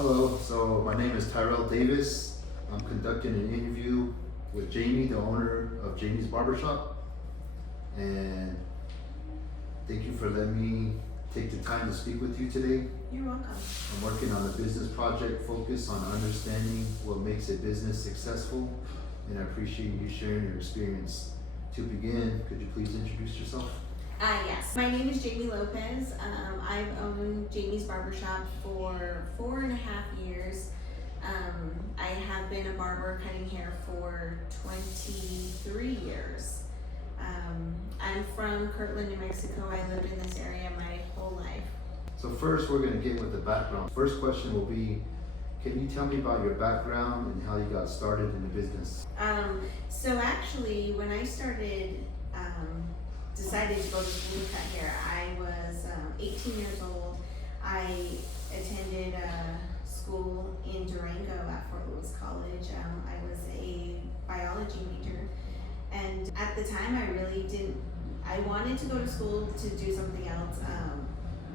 Hello, so my name is Tyrell Davis. I'm conducting an interview with Jayme, the owner of Jayme's Barbershop. And thank you for letting me take the time to speak with you today. You're welcome. I'm working on a business project focused on understanding what makes a business successful, and I appreciate you sharing your experience. To begin, could you please introduce yourself? Yes. My name is Jayme Lopez. I've owned Jayme's Barbershop for 4.5 years. I have been a barber cutting hair for 23 years. I'm from Kirtland, New Mexico. I lived in this area my whole life. So first, we're going to get with the background. First question will be, can you tell me about your background and how you got started in the business? So actually, when I decided to go to school to cut hair, I was 18 years old. I attended school in Durango at Fort Lewis College. I was a biology major, and at the time I wanted to go to school to do something else.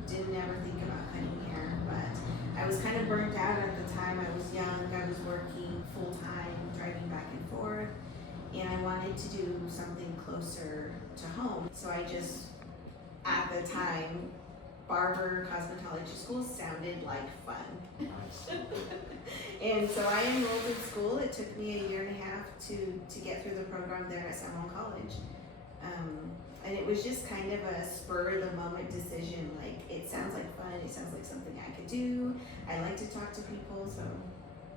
Didn't ever think about cutting hair, but I was kind of burnt out at the time. I was young, I was working full time, driving back and forth, and I wanted to do something closer to home. So I just, at the time, barber cosmetology school sounded like fun. Nice. And so I enrolled in school. It took me 1.5 years to get through the program there at San Juan College. And it was just kind of a spur of the moment decision. Like, it sounds like fun, it sounds like something I could do. I like to talk to people, so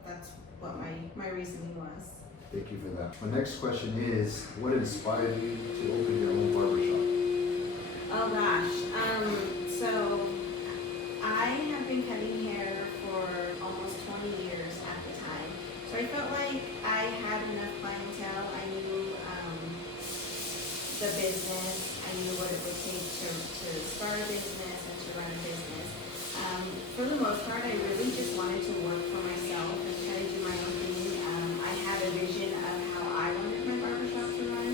that's what my reasoning was. Thank you for that. My next question is, what inspired you to open your own barbershop? Oh gosh, so I have been cutting hair for almost 20 years at the time. So I felt like I had enough clientele. I knew the business. I knew what it would take to start a business and to run a business. For the most part, I really just wanted to work for myself and kind of do my own thing. I had a vision of how I wanted my barbershop to run,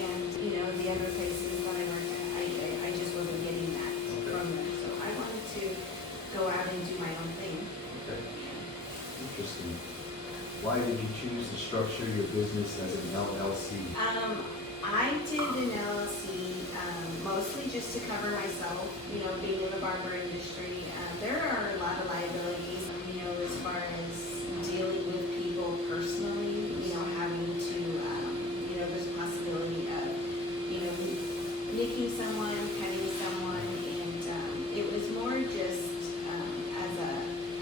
and the other places that I worked at, I just wasn't getting that from them. So I wanted to go out and do my own thing. Okay. Interesting. Why did you choose to structure your business as an LLC? I did an LLC mostly just to cover myself, being in the barber industry. There are a lot of liabilities, as far as dealing with people personally, having to, there's a possibility of, nicking someone, cutting someone, and it was more just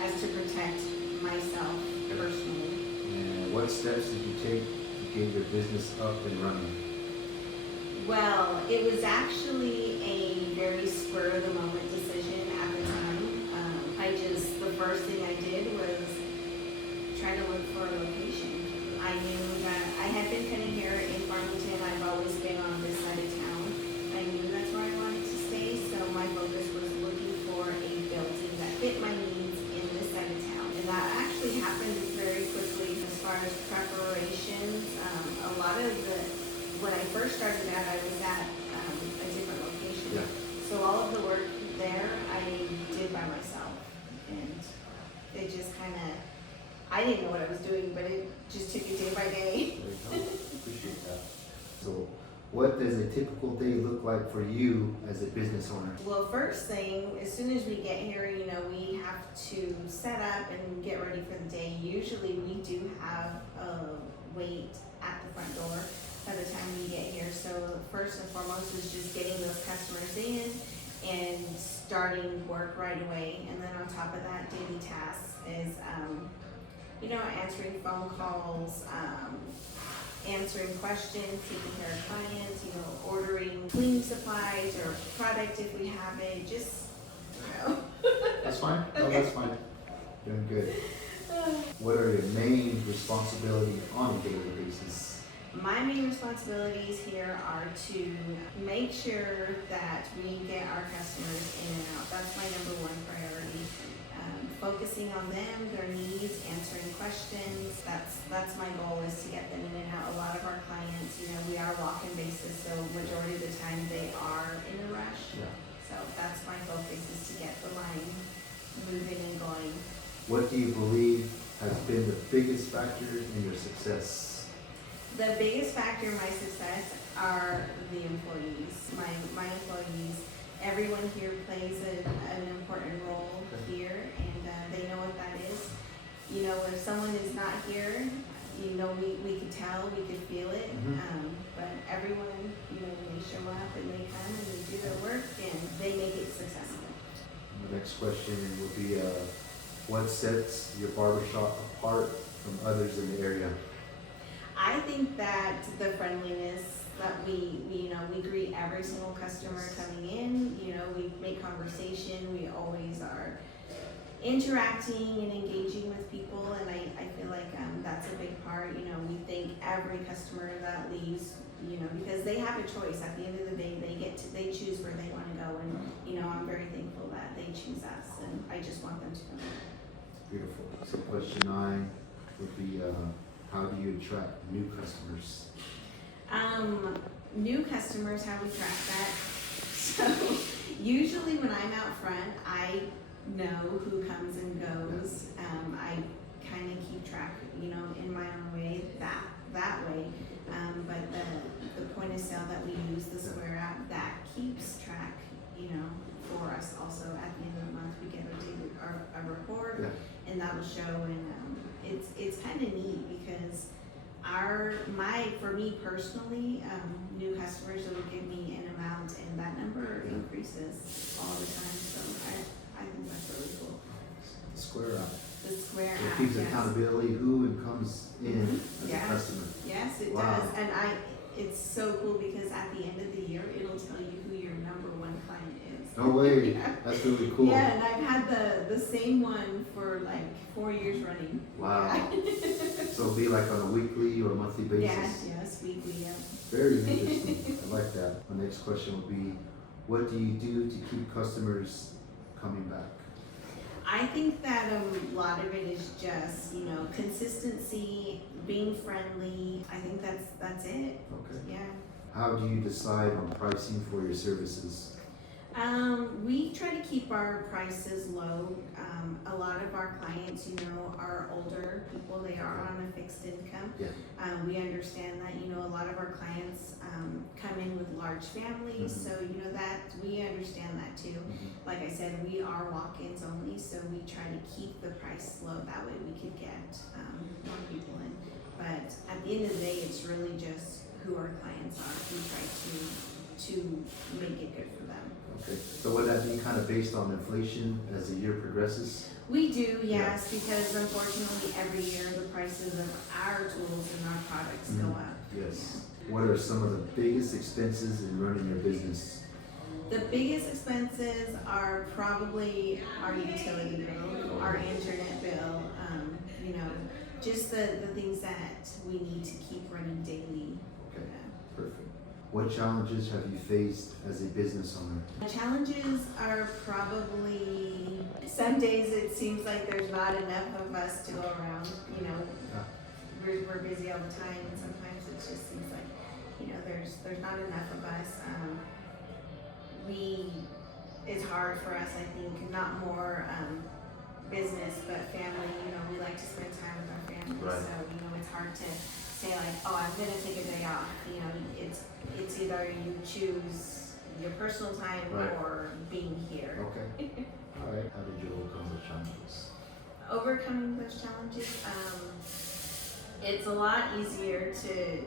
as to protect myself personally. And what steps did you take to get your business up and running? Well, it was actually a very spur of the moment decision at the time. The first thing I did was try to look for a location. I knew that I had been cutting hair in Farmington. I've always been on this side of town. I knew that's where I wanted to stay, so my focus was looking for a building that fit my needs in this side of town. And that actually happened very quickly as far as preparations. When I first started out, I was at a different location. Yeah. So all of the work there, I did by myself. And it just I didn't know what I was doing, but it just took it day by day. There you go. Appreciate that. So what does a typical day look like for you as a business owner? Well, first thing, as soon as we get here, we have to set up and get ready for the day. Usually we do have a wait at the front door by the time we get here. So first and foremost is just getting those customers in and starting work right away. And then on top of that, daily tasks is, answering phone calls, answering questions, taking care of clients, ordering cleaning supplies or product if we have it, That's fine? No, Okay. that's fine. Doing good. What are your main responsibilities on a daily basis? My main responsibilities here are to make sure that we get our customers in and out. That's my number one priority. Focusing on them, their needs, answering questions. That's my goal, is to get them in and out. A lot of our clients, we are walk-in basis, so majority of the time they are in a rush. Yeah. So that's my focus, is to get the line moving and going. What do you believe has been the biggest factor in your success? The biggest factor in my success are the employees. My employees, everyone here plays an important role here, and they know what that is. You know, if someone is not here, you know, we could tell, we could feel it. But everyone, you know, when they show up and they come and they do their work, and they make it successful. The next question would be, what sets your barbershop apart from others in the area? I think that the friendliness that we greet every single customer coming in, you know, we make conversation, we always are interacting and engaging with people, and I feel like that's a big part. You know, we thank every customer that leaves, you know, because they have a choice. At the end of the day, they choose where they want to go, and you know, I'm very thankful that they choose us, and I just want them to know that. Beautiful. So question 9 would be, how do you attract new customers? New customers, how we track that. So usually when I'm out front, I know who comes and goes. I kind of keep track, you know, in my own way that way. But the point of sale that we use, the Square app, that keeps track, you know, for us. Also at the end of the month, we get a report, and that'll show. And it's kind of neat because for me personally, new customers will give me an amount, and that number increases all the time. So I think that's really cool. The Square app. The Square So it app, keeps yes. accountability who comes in as Yes. a customer. Yes, it Wow. does, and it's so cool because at the end of the year, it'll tell you who your number one client is. No way. Yeah. That's really cool. Yeah, and I've had the same one for like 4 years running. Wow. So it'll be like on a weekly or monthly basis. Yes, weekly, yeah. Very interesting. I like that. My next question would be, what do you do to keep customers coming back? I think that a lot of it is just, you know, consistency, being friendly. I think that's it. Okay. Yeah. How do you decide on pricing for your services? We try to keep our prices low. A lot of our clients, you know, are older people. They are on a fixed income. Yeah. We understand that, you know, a lot of our clients come in with large families, so you know that we understand that too. Like I said, we are walk-ins only, so we try to keep the price low. That way we could get more people in. But at the end of the day, it's really just who our clients are. We try to make it good for them. Okay. So would that be kind of based on inflation as the year progresses? We do, yes, because unfortunately every year the prices of our tools and our products go up. Yes. What are some of the biggest expenses in running your business? The biggest expenses are probably our utility bill, our internet bill, you know, just the things that we need to keep running daily. Okay, perfect. What challenges have you faced as a business owner? The challenges are probably, some days it seems like there's not enough of us to go around, you know. We're busy all the time, and sometimes it just seems like, you know, there's not enough of us. It's hard for us, I think, not more business, but family. You know, we like to spend time with our family, Right. so you know, it's hard to say like, oh, I'm gonna take a day off. You know, it's either you choose your personal time Right. or being here. Okay. All right. How did you overcome the challenges? Overcoming those challenges, it's a lot easier to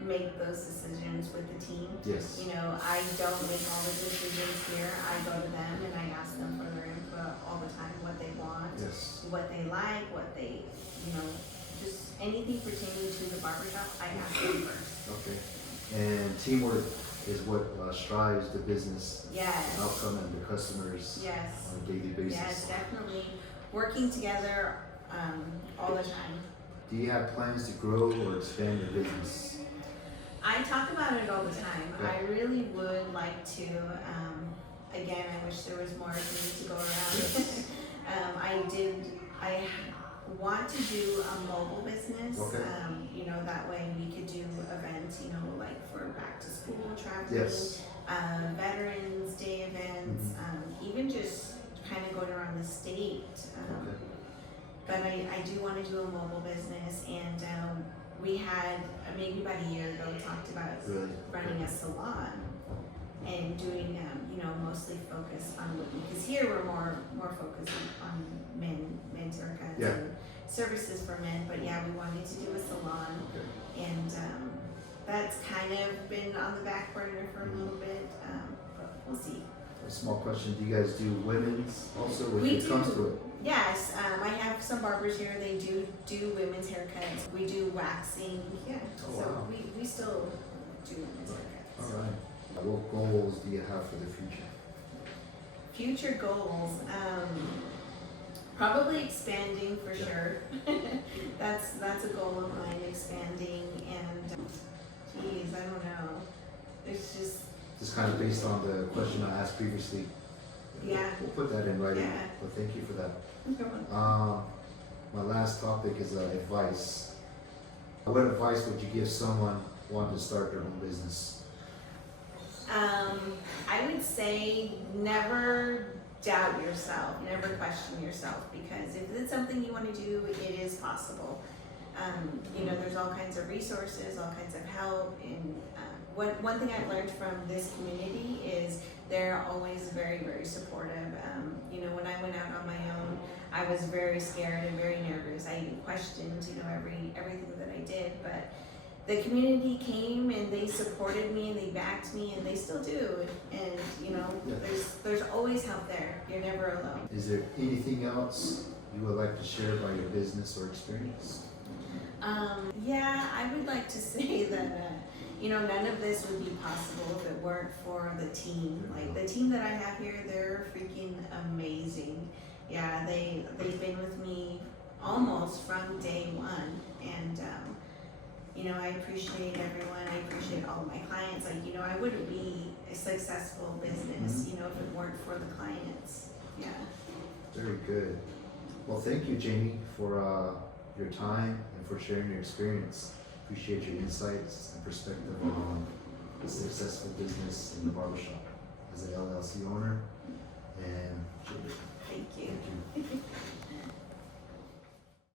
make those decisions with the team. Yes. You know, I don't make all the decisions here. I go to them and I ask them for their input all the time, what they want, Yes. what they like, what they, you know, just anything pertaining to the barbershop, I ask them first. Okay. And teamwork is what strives the business Yes. outcome and the customers Yes. on a daily basis. Yes, definitely. Working together all the time. Do you have plans to grow or expand your business? I talk about it all the time. Yeah. I really would like to, again, I wish there was more of me to go around. Yes. I want to do a mobile business. Okay. You know, that way we could do events, you know, like for back to school traveling, Yes. Veterans Day events, even just kind of going around the state. Okay. But I do want to do a mobile business, and we had maybe about a year ago talked about Really? running a salon and doing mostly focus on women, because here we're more focused on men's haircuts Yeah. and services for men. But yeah, we wanted to do a salon, Okay. and that's kind of been on the back burner for a little bit. But we'll see. A small question, do you guys do women's also when We it comes do. to it? Yes, I have some barbers here. They do women's haircuts. We do waxing. Yeah, Oh, so wow. we still do women's haircuts. All right. What goals do you have for the future? Future goals, probably expanding for Yeah. sure. that's a goal of mine, expanding, and geez, I don't know. It's Just kind of based on the question I asked previously. Yeah. We'll put that in writing, Yeah. but thank you for that. My last topic is advice. What advice would you give someone wanting to start their own business? I would say never doubt yourself, never question yourself, because if it's something you want to do, it is possible. There's all kinds of resources, all kinds of help, and one thing I've learned from this community is they're always very, very supportive. When I went out on my own, I was very scared and very nervous. I even questioned, everything that I did, but the community came and they supported me and they backed me, and they still do. And there's always help there. You're never alone. Is there anything else you would like to share about your business or experience? I would like to say that none of this would be possible if it weren't for the team. Like the team that I have here, they're freaking amazing. Yeah, they've been with me almost from day one, and I appreciate everyone. I appreciate all of my clients. I wouldn't be a successful business, if it weren't for the clients. Yeah. Very good. Well, thank you, Jayme, for your time and for sharing your experience. Appreciate your insights and perspective on a successful business in the barbershop as an LLC owner. And Thank you. thank you.